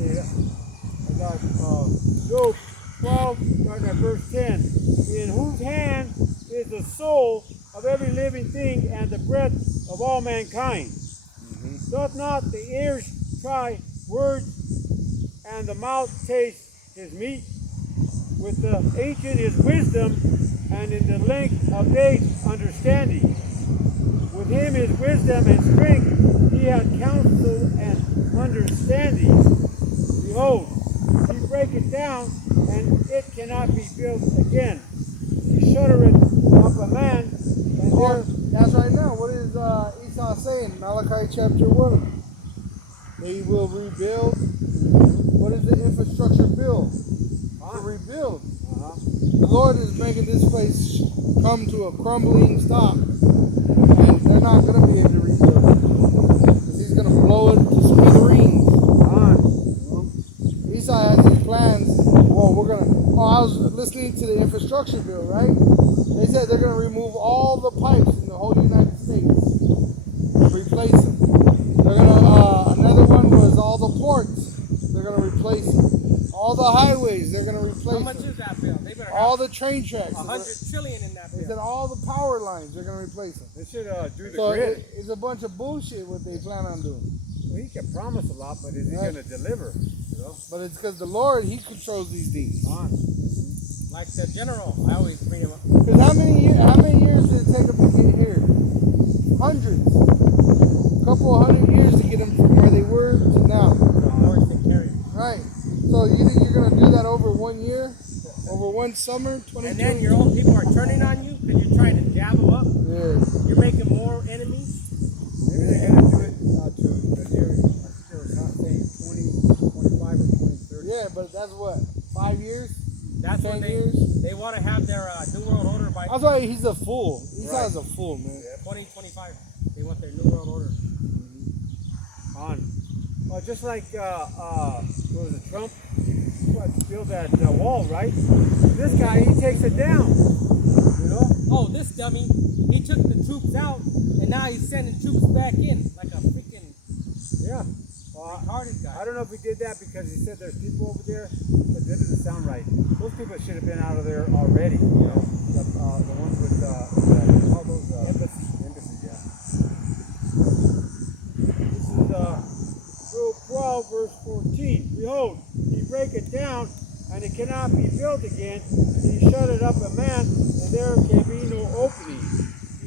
I got Job 12, starting at verse 10. In whose hand is the soul of every living thing and the breath of all mankind? Doth not the ears try words and the mouth taste his meat? With the ancient is wisdom, and in the length of days understanding. With him is wisdom and strength, he hath counsel and understanding. Behold, he breaketh down, and it cannot be built again. He shuttereth up a man, and there... That's right now. What is Esau saying? Malachi chapter 1. They will rebuild. What is the infrastructure bill? To rebuild. The Lord is making this place come to a crumbling stop. And they're not going to be able to rebuild it. Because he's going to blow it to smithereens. Esau has these plans. Well, we're going to... Oh, I was listening to the infrastructure bill, right? They said they're going to remove all the pipes in the whole United States. Replace them. They're going to... another one was all the ports. They're going to replace them. All the highways, they're going to replace them. How much is that bill? They better all the train tracks. 100 trillion in that bill. They said all the power lines, they're going to replace them. They should do the So grid. it's a bunch of bullshit what they plan on doing. Well, he can promise a lot, but is he going to deliver? You know? But it's because the Lord, he controls these things. Like the general, I always bring him up. Because how many years did it take them to get here? Hundreds. A couple of 100 years to get them from where they were to now. Horse and carry. Right. So you think you're going to do that over 1 year? Over one summer? 2020? And then your own people are turning on you because you're trying to jab them up. Yeah. You're making more enemies. Maybe they're going to do it to the year, I think they were saying 2025 or 2030. Yeah, but that's what? 5 years? That's 10 when years? they want to have their New World Order by That's why he's a fool. Esau's Right. a fool, man. 2025. They want their New World Order. Well, just like what was it, Trump? He built that wall, right? This guy, he takes it down. You know? Oh, this dummy, he took the troops out and now he's sending troops back in like a freaking Yeah. Well, retarded guy. I don't know if he did that because he said there's people over there, but that doesn't sound right. Those people should have been out of there already, you know? The ones with all those embassies, yeah. This is Job 12, verse 14. Behold, he breaketh down, and it cannot be built again. He shutteth up a man, and there can be no opening.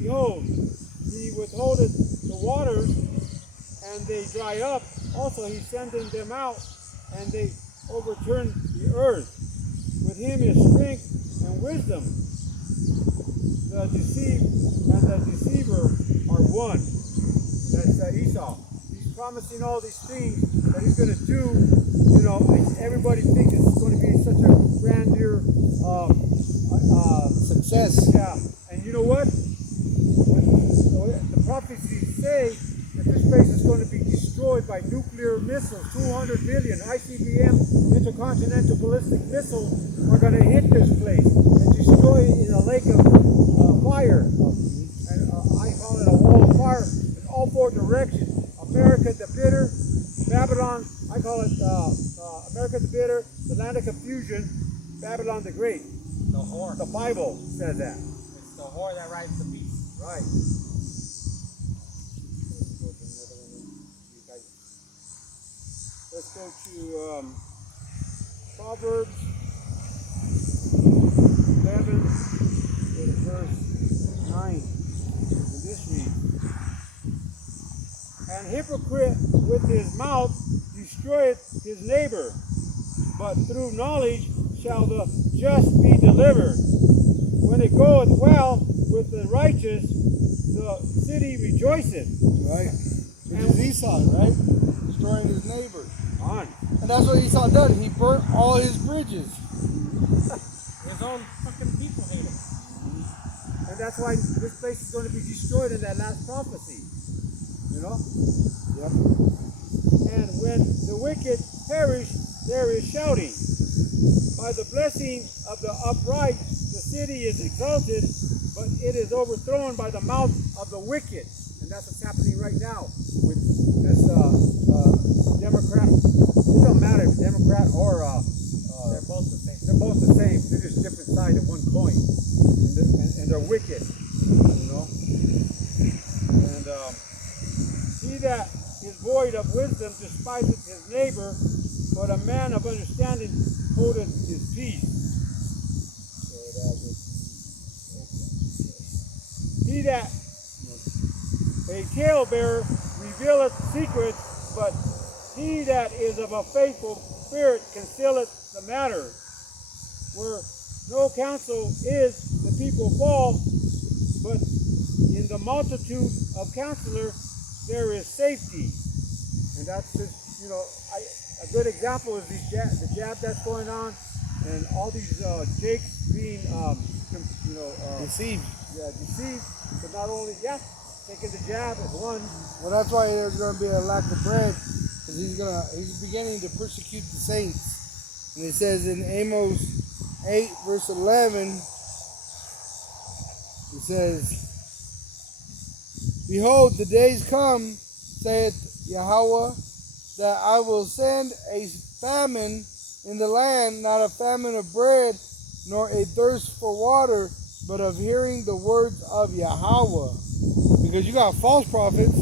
Behold, he withholdeth the waters, and they dry up. Also he sendeth them out, and they overturn the earth. With him is strength and wisdom. The deceived and the deceiver are one. That's Esau. He's promising all these things that he's going to do. You know, everybody thinks it's going to be such a grandeur Success. yeah. And you know what? The prophecies say that this place is going to be destroyed by nuclear missiles. 200 billion ICBM intercontinental ballistic missiles are going to hit this place and destroy it in a lake of fire. And I call it a wall of fire in all four directions. America the bitter, Babylon, I call it America the bitter, the land of confusion, Babylon the great. The whore. The Bible says that. It's the whore that rides the beast. Right. Let's go to Proverbs 11, verse 9. And this reads, An hypocrite with his mouth destroyeth his neighbor, but through knowledge shall the just be delivered. When it goeth well with the righteous, the city rejoiceth. Right. Which is Esau, right? Destroying his neighbor. On. And that's what Esau done. He burnt all his bridges. His own fucking people hate him. And that's why this place is going to be destroyed in that last prophecy. You know? Yep. And when the wicked perish, there is shouting. By the blessing of the upright, the city is exalted, but it is overthrown by the mouth of the wicked. And that's what's happening right now with this Democrat. It don't matter. of wisdom despiseth his neighbor, but a man of understanding holdeth his peace. He that a talebearer revealeth secrets, but he that is of a faithful spirit concealeth the matter. Where no counsel is, the people fall, but in the multitude of counselors there is safety. And that's just, a good example is the jab that's going on, and all these jakes being, Deceived. Yeah, deceived. But not only, taking the jab as one. Well, that's why there's going to be a lack of bread, because he's beginning to persecute the saints. And it says in Amos 8 verse 11, it says, "Behold, the days come, saith Yahweh, that I will send a famine in the land, not a famine of bread, nor a thirst for water, but of hearing the words of Yahweh." Because you got false prophets,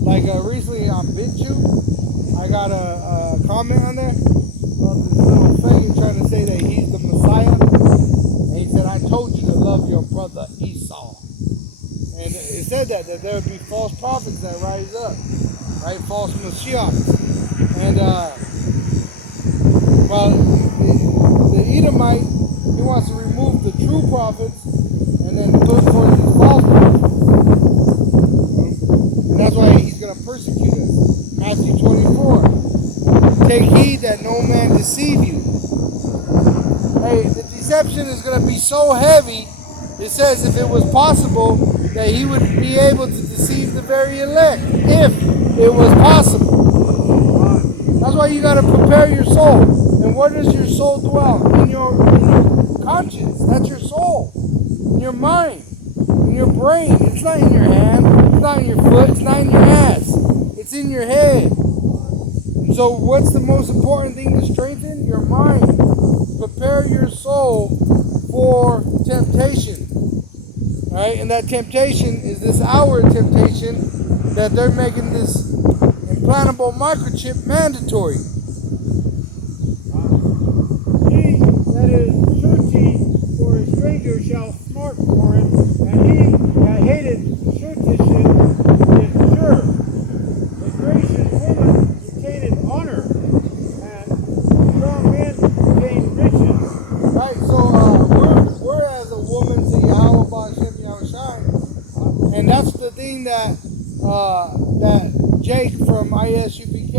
like recently on BitChute, I got a comment on there about this little faggot trying to say that he's the Messiah. And he said, "I told you to love your brother Esau." And it said that there would be false prophets that rise up, right? False Mashiachs. And, the Edomite, he wants to remove the true prophets and then put forth these false prophets. And that's why he's going to persecute us. Matthew 24. "Take heed that no man deceive you." Hey, the deception is going to be so heavy, it says if it was possible that he would be able to deceive the very elect, if it was possible. That's why you got to prepare your soul. And where does your soul dwell? In your conscience. That's your soul. In your mind. In your brain. It's not in your hand. It's not in your foot. It's not in your ass. It's in your head. And so what's the most important thing to strengthen? Your mind. Prepare your soul for temptation. Right? And that temptation is this hour temptation that they're making this implantable microchip mandatory. He that is surety for a stranger shall smart for it, and he that hateth suretyship is sure. A gracious woman retaineth honor, and strong men gain riches. Right, so we're as a woman to Yahweh Ba'Shem Yahushai, and that's the thing that Jake from ISUPK,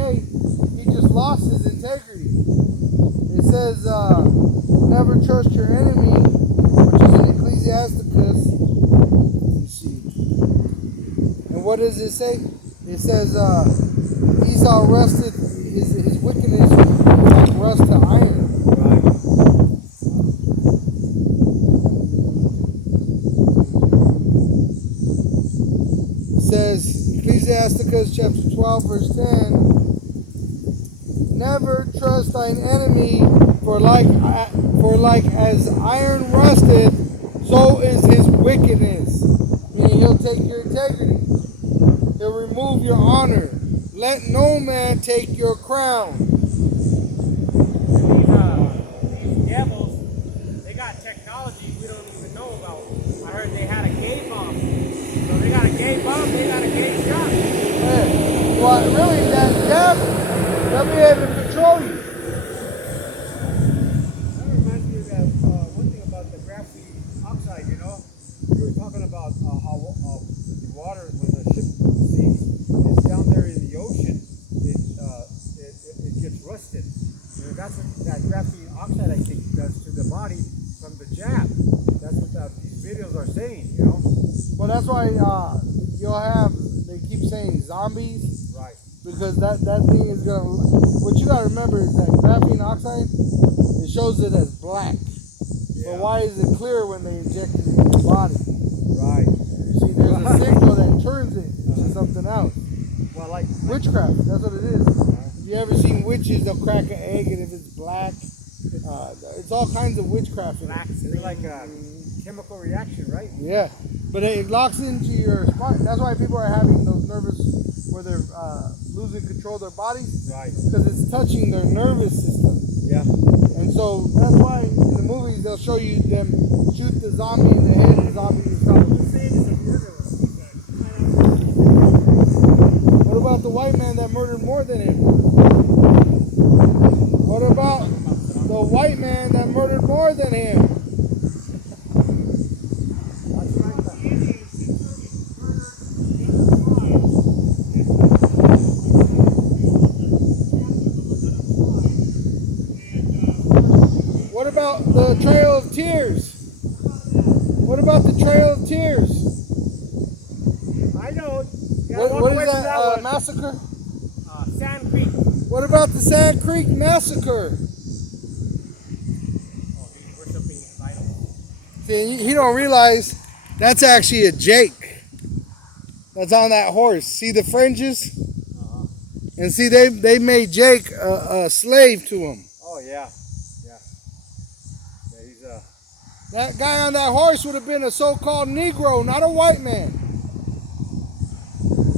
he just lost his integrity. It says, "Never trust your enemy," which is in Ecclesiasticus. Let me see. And what does it say? It says, Esau rusted his wickedness like rust to iron. It says, Ecclesiasticus chapter 12, verse 10, "Never trust thine enemy, for like as iron rusted, so is his wickedness." Meaning he'll take your integrity. He'll remove your honor. "Let no man take your crown." These devils, they got technology we don't even know about. I heard they had a gay bomb. So they got a gay bomb, they got a gay shot. Yeah. Well, really, that jab, they'll be able to control you. That reminds me of that one thing about the graphene oxide, We were talking about how the water, when the ship sinks, it's down there in the ocean, it gets rusted. That's what that graphene oxide, I think, does to the body from the jab. That's what these videos are saying, Well, that's why they keep saying zombies. Right. Because that thing is going to, what you got to remember is that graphene oxide, it shows it as black. Yeah. But why is it clear when they inject it into the body? Right. You see, there's a signal that turns it into something else. Well, like Witchcraft, that's what it is. If you ever seen witches, they'll crack an egg, and if it's black, it's all kinds of witchcraft. black, it's like a chemical reaction, right? Yeah, but it locks into your spine. That's why people are having those nervous where they're losing control of their bodies Right. because it's touching their nervous system. Yeah. And so that's why in the movies they'll show you them shoot the zombie in the head and the zombie is stopping. What about the white man that murdered more than him? What about the white man that murdered more than him? What about the Trail of Tears? What about the Trail of Tears? I know. What is that massacre? Sand Creek. What about the Sand Creek Massacre? Oh, he's worshiping his idol. See, he don't realize that's actually a Jake that's on that horse. See the fringes? And see, they made Jake a slave to him. Oh yeah. Yeah. Yeah. He's That guy on that horse would have been a so-called Negro, not a white man.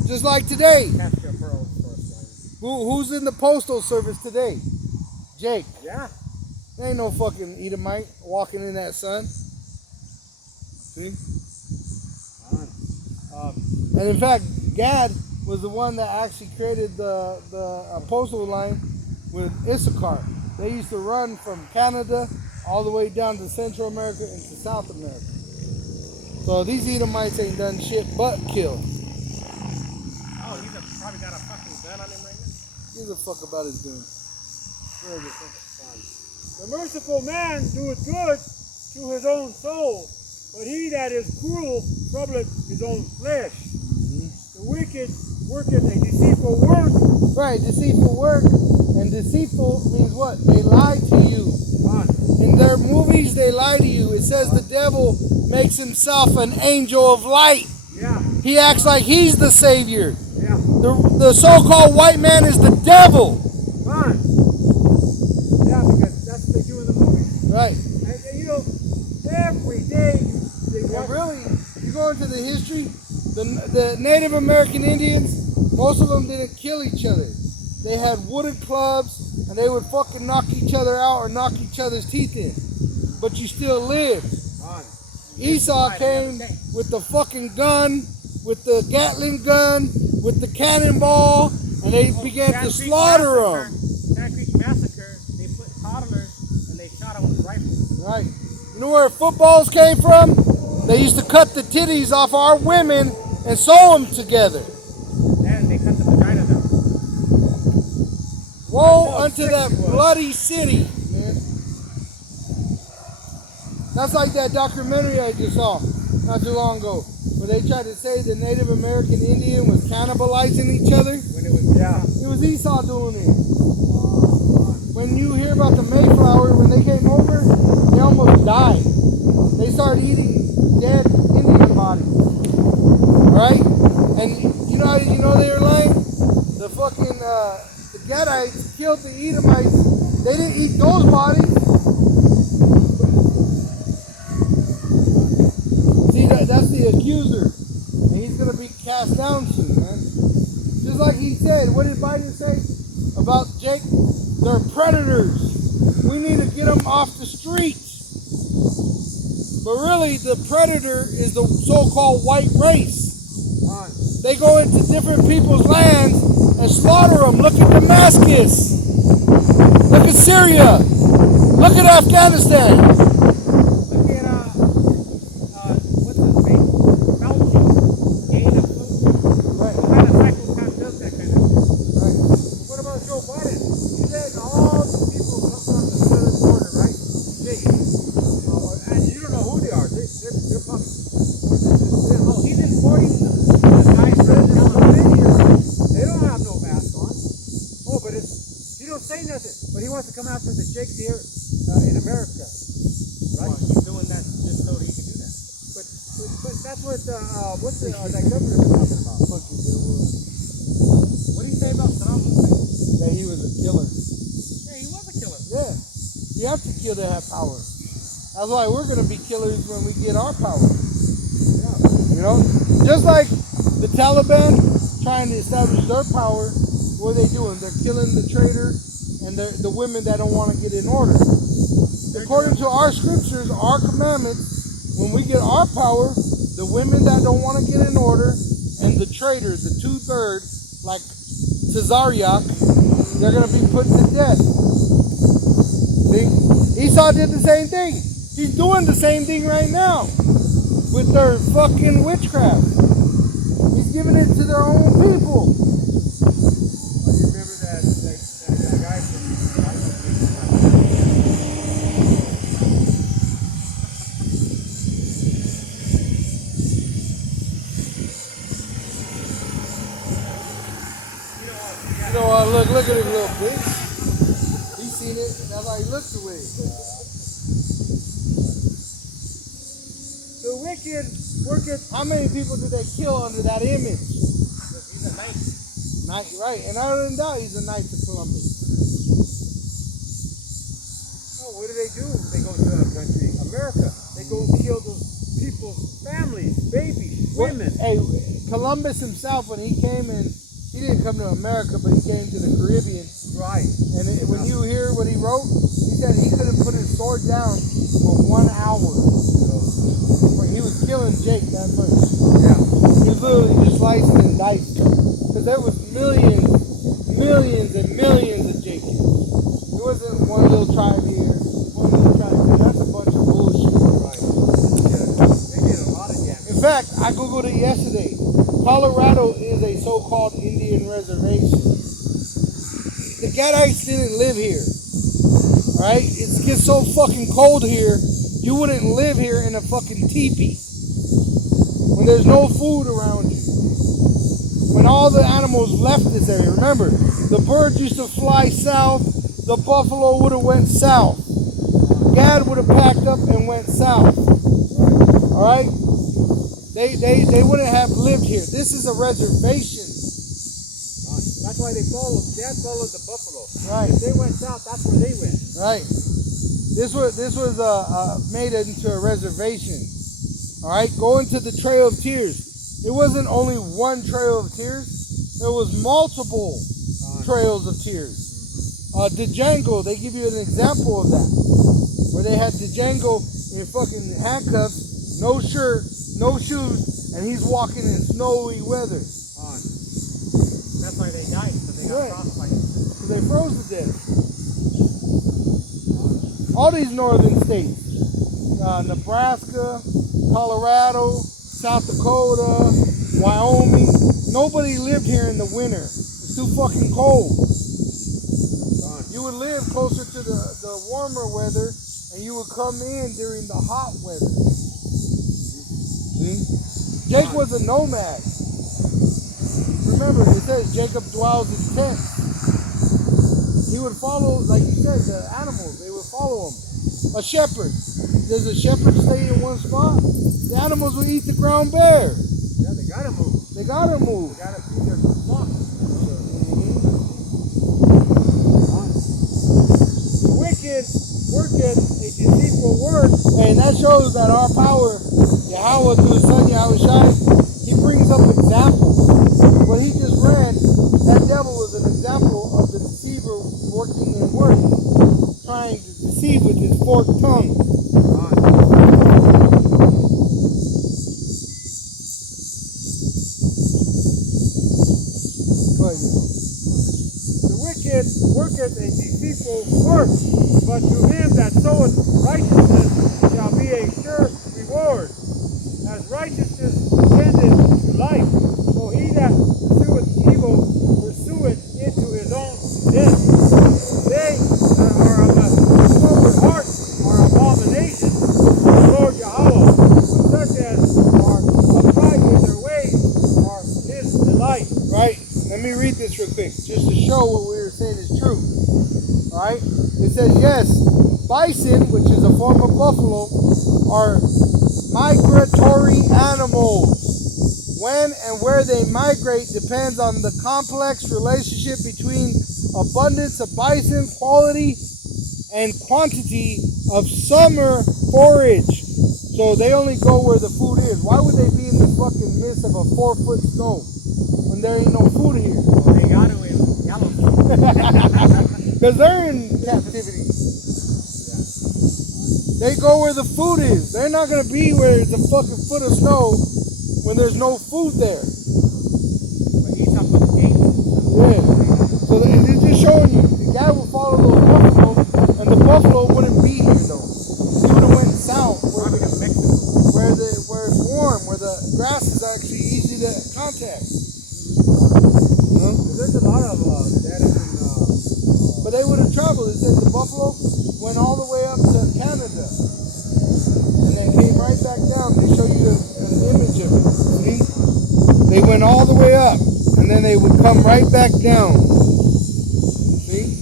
Just like today. Cast your pearls for us, Who's in the postal service today? Jake. yeah. There ain't no fucking Edomite walking in that sun. See? And in fact, Gad was the one that actually created the postal line with Issachar. They used to run from Canada all the way down to Central America and to South America. So these Edomites ain't done shit but kill. Oh, he's probably got a fucking gun on him right now. Gives a fuck about his gun. The merciful man doeth good to his own soul, but he that is cruel troubleth his own flesh. The wicked worketh a deceitful work. Right, deceitful work. And deceitful means what? They lie to you. In their movies, they lie to you. It says the devil makes himself an angel of light. Yeah. He acts like he's the savior. Yeah. The so-called white man is the devil. Fine. Yeah, because that's what they do in the movies. Right. And you know, every day they And watch. really, you go into the history, the Native American Indians, most of them didn't kill each other. They had wooden clubs, and they would fucking knock each other out or knock each other's teeth in. But you still lived. Fine. Esau came with the fucking gun, with the Gatling gun, with the cannonball, and they began to slaughter them. Sand Creek Massacre, they put toddlers and they shot them with rifles. Right. You know where footballs came from? They used to cut the titties off our women and sew them together. And they cut the vagina down. Woe unto that bloody city, man. That's like that documentary I just saw not too long ago, where they tried to say the Native American Indian was cannibalizing each other. When it was, yeah. It was Esau doing it. When you hear about the Mayflower, when they came over, they almost died. They started eating dead Indian bodies, right? And you know they were lying. The fucking the Gadites killed the Edomites. They didn't eat those bodies. See, that's the accuser, and he's gonna be cast down soon, man. Just like he said, what did Biden say about Jake? They're predators. We need to get them off the streets. But really, the predator is the so-called white race. They go into different people's lands and slaughter them. Look at Damascus. Look at Syria. Look at Afghanistan. Look at, what's his name? Fauci. Gain of food. Right. What kind of psychopath does that kind of thing? Right. What about Joe Biden? He said all the people come from the southern border, right? And you don't know who they are. They're fucking. Oh, he's importing the guys from They don't have no mask on. Oh, but he don't say nothing. But he wants to come after the Jakes here in America, right? He's doing that just so he can do that. But that's what what's that governor was talking about? Fucking devil. What do you say about Saddam Hussein? That he was a killer. Yeah, he was a killer. Yeah. You have to kill to have power. That's why we're going to be killers when we get our power. You know? Just like the Taliban trying to establish their power, what are they doing? They're killing the traitor and the women that don't want to get in order. According to our scriptures, our commandments, when we get our power, the women that don't want to get in order and the traitor, the 2/3, like Tzaryak, they're going to be put to death. See? Esau did the same thing. He's doing the same thing right now with their fucking witchcraft. He's giving it to their own people. Oh, you remember that guy from You know, look at him, little bitch. He's seen it. That's how he looked away. the wicked worketh. How many people did they kill under that image? He's a knight. Right, and I don't doubt he's a Knight of Columbus. Oh, what do? They go to a country, America. They go kill those people's families, babies, women. Hey, Columbus himself, when he came in, he didn't come to America, but he came to the Caribbean. Right. And when you hear what he wrote, he said he couldn't put his sword down for 1 hour. He was killing Jake that much. Yeah. He was literally just slicing and dicing. Because there was millions and millions of Jake. It wasn't one little tribe here, one little tribe there. That's a bunch of bullshit. Right. Yeah. They did a lot of damage. In fact, I googled it yesterday. Colorado is a so-called Indian reservation. The Gadites didn't live here. Alright? It gets so fucking cold here, you wouldn't live here in a fucking teepee. When there's no food around you. When all the animals left this area. Remember, the birds used to fly south, the buffalo would have went south. Gad would have packed up and went south. Alright? They wouldn't have lived here. This is a reservation. That's why they followed. Dad followed the buffalo. Right. If they went south, that's where they went. Right. This was made into a reservation. All right. Going to the Trail of Tears. It wasn't only one Trail of Tears. There was multiple Trails of Tears. Django. They give you an example of that, where they had Django in fucking handcuffs, no shirt, no shoes, and he's walking in snowy weather. That's why they died, because they got frostbite. So they froze to death. All these northern states, Nebraska, Colorado, South Dakota, Wyoming, nobody lived here in the winter. It's too fucking cold. You would live closer to the warmer weather, and you would come in during the hot weather. See? Jake was a nomad. Remember, it says Jacob dwells in tents. He would follow, like you said, the animals. They would follow him. A shepherd. Does a shepherd stay in one spot? The animals will eat the ground bare. Yeah, they gotta move. They gotta move. They gotta feed their flock. The wicked worketh a deceitful work. And that shows that our power, Yahweh through his son Yahushua, he brings up examples. What he just read, that devil was an example of the deceiver working in work, trying to deceive with his forked tongue. The wicked worketh a deceitful work, but to him that soweth righteousness shall be a sure reward. As righteousness tendeth to life, so he that pursueth evil pursueth into his own death. They that are of a forward heart are abominations to the Lord Yahweh, but such as are upright in their ways are his delight. Right? Let me read this real quick, just to show what we were saying is true. Alright? It says, yes, bison, which is a form of buffalo, are migratory animals. When and where they migrate depends on the complex relationship between abundance of bison, quality and quantity of summer forage. So they only go where the food is. Why would they be in the fucking midst of a 4-foot snow when there ain't no food here. Well, they got to in Yellowstone. Because they're in captivity. They go where the food is. They're not going to be where it's a fucking foot of snow when there's no food there. But he's up with the gates. Yeah. So it's just showing you. The guy will follow those buffalo, and the buffalo wouldn't be here though. He would have went south Probably to Mexico. where it's warm, where the grass is actually easy to contact. There's a lot of that in. But they would have traveled. It says the buffalo went all the way up to Canada and then came right back down. They show you an image of it. See? They went all the way up and then they would come right back down. See?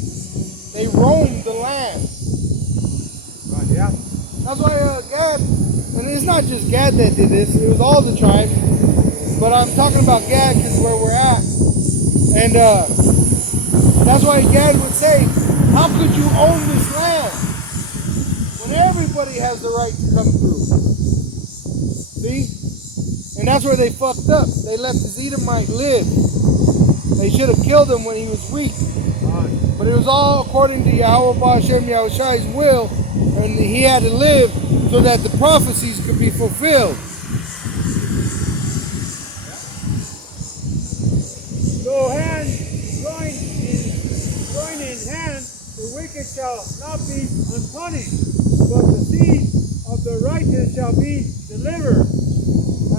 They roamed the land. Right, yeah. That's why Gad, and it's not just Gad that did this, it was all the tribes. But I'm talking about Gad because where we're at. And that's why Gad would say, how could you own this land when everybody has the right to come through? See? And that's where they fucked up. They let this Edomite live. They should have killed him when he was weak. But it was all according to Yahweh Ba'Shem Yahushai's will, and he had to live so that the prophecies could be fulfilled. So hand join in hand, the wicked shall not be unpunished, but the seed of the righteous shall be delivered.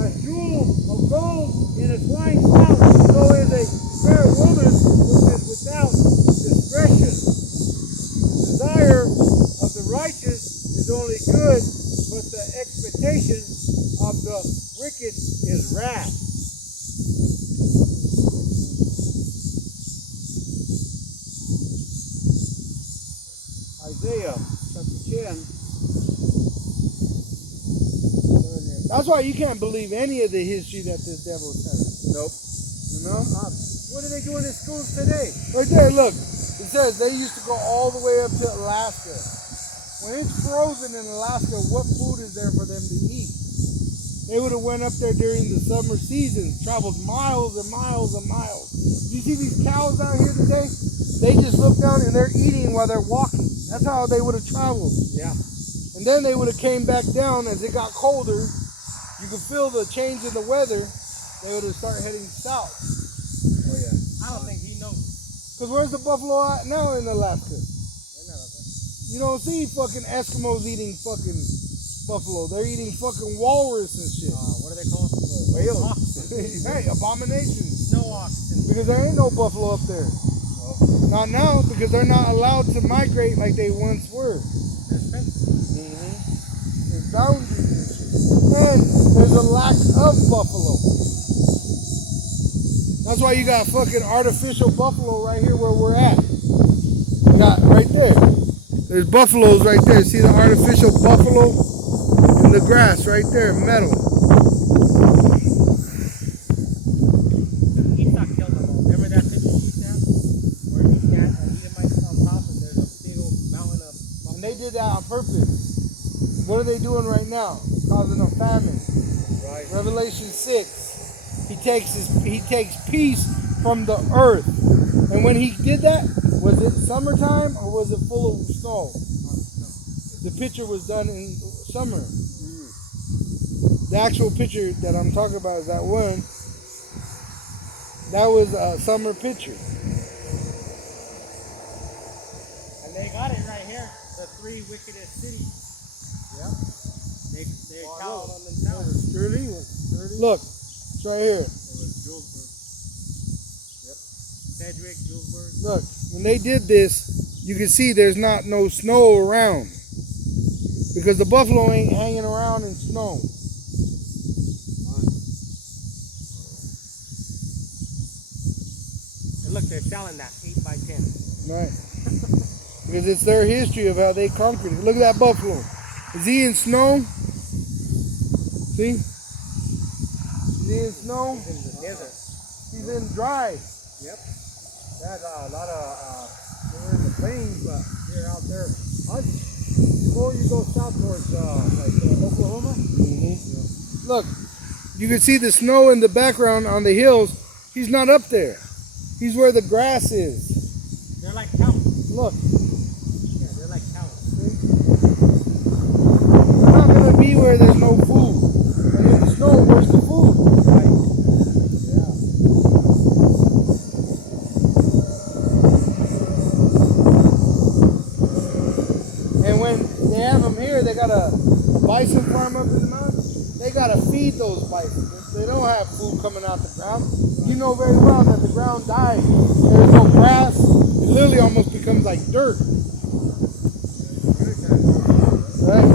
As jewel of gold in a swine's mouth, so is a fair woman which is without discretion. The desire of the righteous is only good, but the expectation of the wicked is wrath. Isaiah chapter 10. That's why you can't believe any of the history that this devil is telling. Nope. You know? What are they doing in schools today? Right there, look. It says they used to go all the way up to Alaska. When it's frozen in Alaska, what food is there for them to eat? They would have went up there during the summer season, traveled miles and miles and miles. You see these cows out here today? They just look down and they're eating while they're walking. That's how they would have traveled. Yeah. And then they would have came back down as it got colder. You could feel the change in the weather. They would have started heading south. Oh yeah. I don't think he knows. Because where's the buffalo at now in Alaska? You don't see fucking Eskimos eating fucking buffalo. They're eating fucking walrus and shit. What are they called? Whales. Oxen. Hey, abominations. Snow oxen. Because there ain't no buffalo up there. Not now, because they're not allowed to migrate like they once were. There's fences. There's boundaries and shit. And there's a lack of buffalo. That's why you got fucking artificial buffalo right here where we're at. You got right there. There's buffaloes right there. See the artificial buffalo in the grass right there, metal. Esau killed them all. Remember that picture he sent? Where he got an Edomite on top and there's a big old mountain of buffalo. And they did that on purpose. What are they doing right now? Causing a famine. Right. Revelation 6. He takes peace from the earth. And when he did that, was it summertime or was it full of snow? The picture was done in summer. The actual picture that I'm talking about is that one. That was a summer picture. And they got it right here. The 3 wickedest cities. Yeah. They called on themselves. Sterling. Look, it's right here. It was Julesburg. Sedgwick, Julesburg. Look, when they did this, you can see there's no snow around. Because the buffalo ain't hanging around in snow. And look, they're selling that 8 by 10. Right. Because it's their history of how they conquered it. Look at that buffalo. Is he in snow? See? Is he in snow? He's in the desert. He's in dry. Yep. There's a lot of, they were in the plains, but they're out there. Before you go south towards, Oklahoma. Look, you can see the snow in the background on the hills. He's not up there. He's where the grass is. They're like cows. Look, Yeah, they're like cows. they're not going to be where there's no food. And in the snow, where's the food? Right. Yeah. And when they have them here, they got a bison farm up in the mountains. They got to feed those bison. They don't have food coming out the ground. You know very well that the ground dies. There's no grass. It literally almost becomes like dirt. Right?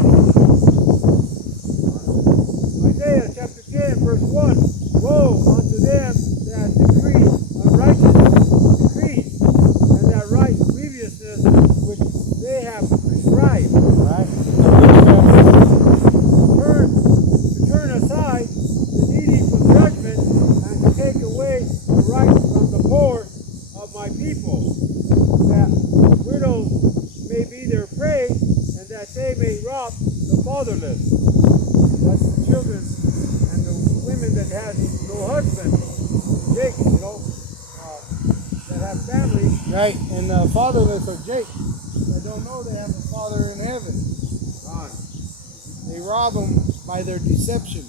Isaiah chapter 10, verse 1. Woe unto them that decree unrighteous decrees, and that write grievousness which they have prescribed. Right? To turn aside the needy from judgment, and to take away the right from the poor of my people, that widows may be their prey, and that they may rob the fatherless. That's the children and the women that have no husband. Jake, that have family. Right? And fatherless are Jake. They don't know they have a father in heaven. They rob them by their deception.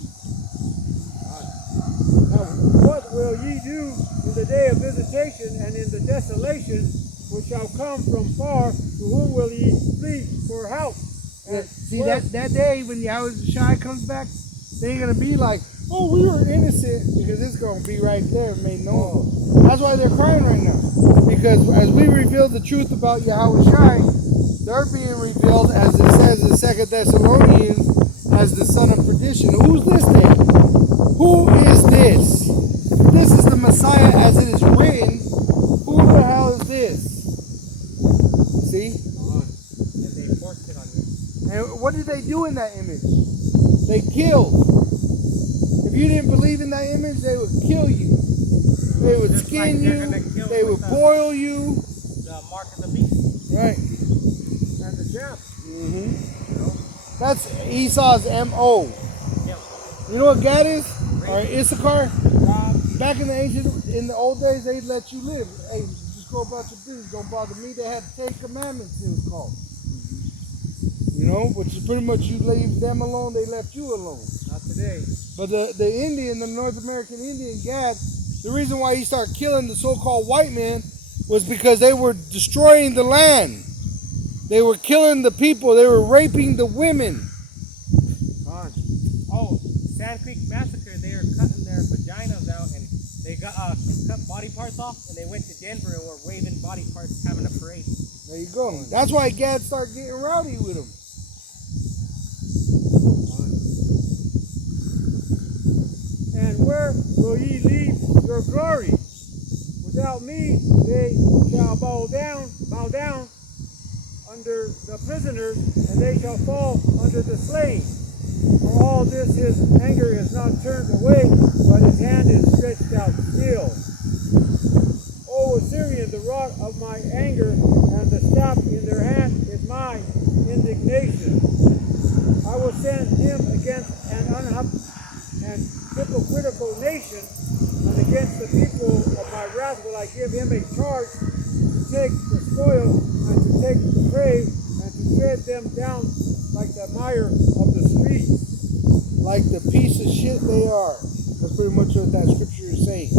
Now, what will ye do in the day of visitation and in the desolation which shall come from far? To whom will ye flee for help? And See, that day when Yahweh Shai comes back, they ain't going to be like, oh, we were innocent, because it's going to be right there made known. That's why they're crying right now. Because as we reveal the truth about Yahweh Shai, they're being revealed, as it says in 2 Thessalonians, as the son of perdition. Who's this then? Who is this? This is the Messiah as it is written. Who the hell is this? See? And they forced it on you. And what did they do in that image? They killed. If you didn't believe in that image, they would kill you. They would Just skin like they're you. gonna kill They would with boil you. The mark of the beast. Right. and the Jap. That's Esau's M.O. Yeah. You know what Gad is? Or Issachar? Back in the old days, they'd let you live. Hey, just go about your business. Don't bother me. They had 10 commandments, it was called. You know, which is pretty much you leave them alone, they left you alone. Not today. But the Indian, the North American Indian, Gad, the reason why he started killing the so-called white man was because they were destroying the land. They were killing the people. They were raping the women. Oh, Sand Creek Massacre, they were cutting their vaginas out and they got cut body parts off and they went to Denver and were waving body parts, having a parade. There you go. That's why Gad started getting rowdy with them. And where will ye leave your glory? Without me they shall bow down under the prisoners, and they shall fall under the slain. For all this his anger is not turned away, but his hand is stretched out still. O Assyrian, the rod of my anger, and the staff in their hand is my indignation. I will send him against an and hypocritical nation, and against the people of my wrath will I give him a charge to take the spoil, and to take the prey, and to tread them down like the mire of the streets. Like the piece of shit they are. That's pretty much what that scripture is saying.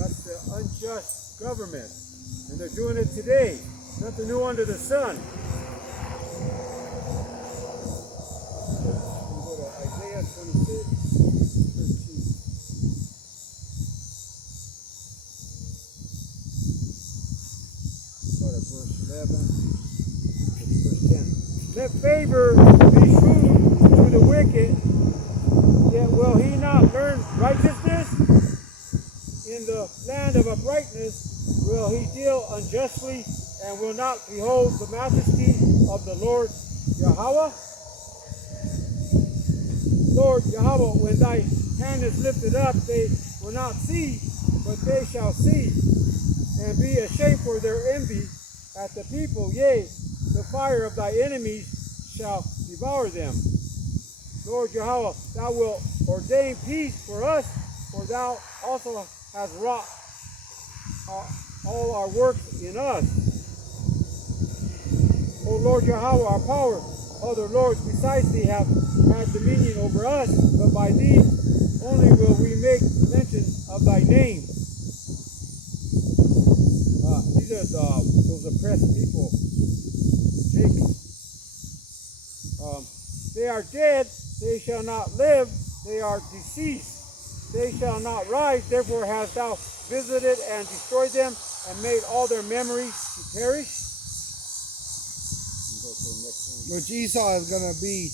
That's the unjust government, and they're doing it today. Nothing new under the sun. Go to Isaiah 26:13. Start at verse 11. Verse 10. Let favor be shewn to the wicked, yet will he not learn righteousness? In the land of uprightness will he deal unjustly, and will not behold the majesty of the Lord Yahweh? Lord Yahweh, when thy hand is lifted up, they will not see, but they shall see, and be ashamed for their envy at the people. Yea, the fire of thy enemies shall devour them. Lord Yahweh, thou wilt ordain peace for us, for thou also hast wrought all our works in us. O Lord Yahweh, our power, other lords besides thee have had dominion over us, but by thee only will we make mention of thy name. These are those oppressed people. Jake. They are dead, they shall not live, they are deceased, they shall not rise, therefore hast thou visited and destroyed them, and made all their memories to perish. Which Esau is going to be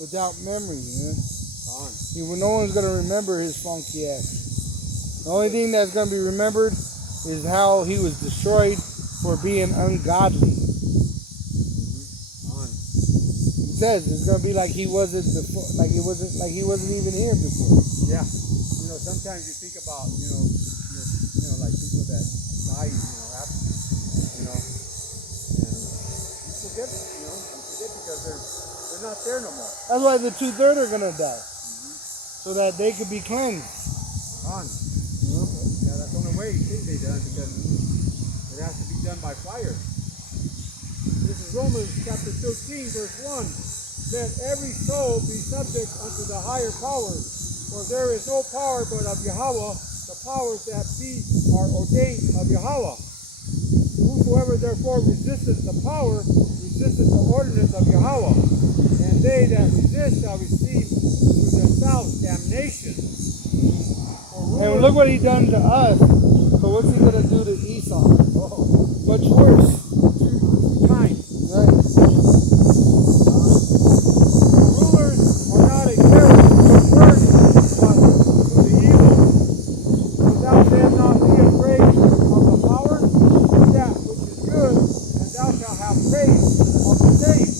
without memory, man. No one's going to remember his funky ass. The only thing that's going to be remembered is how he was destroyed for being ungodly. It says it's going to be like he wasn't before, like he wasn't even here before. Yeah. You know, sometimes you think about, you know, like people that die, after, and you forget, because they're not there no more. That's why the 2/3 are going to die. So that they could be cleansed. Yeah, that's the only way it can be done, because it has to be done by fire. This is Romans chapter 13, verse 1. Let every soul be subject unto the higher powers, for there is no power but of Yahweh, the powers that be are ordained of Yahweh. Whosoever therefore resisteth the power, resisteth the ordinance of Yahweh, and they that resist shall receive to themselves damnation. And look what he done to us. So what's he going to do to Esau? Much worse. Two times. Right. Rulers are not a terror to the first, but to the evil. So thou shalt not be afraid of the power, do that which is good, and thou shalt have faith of the same.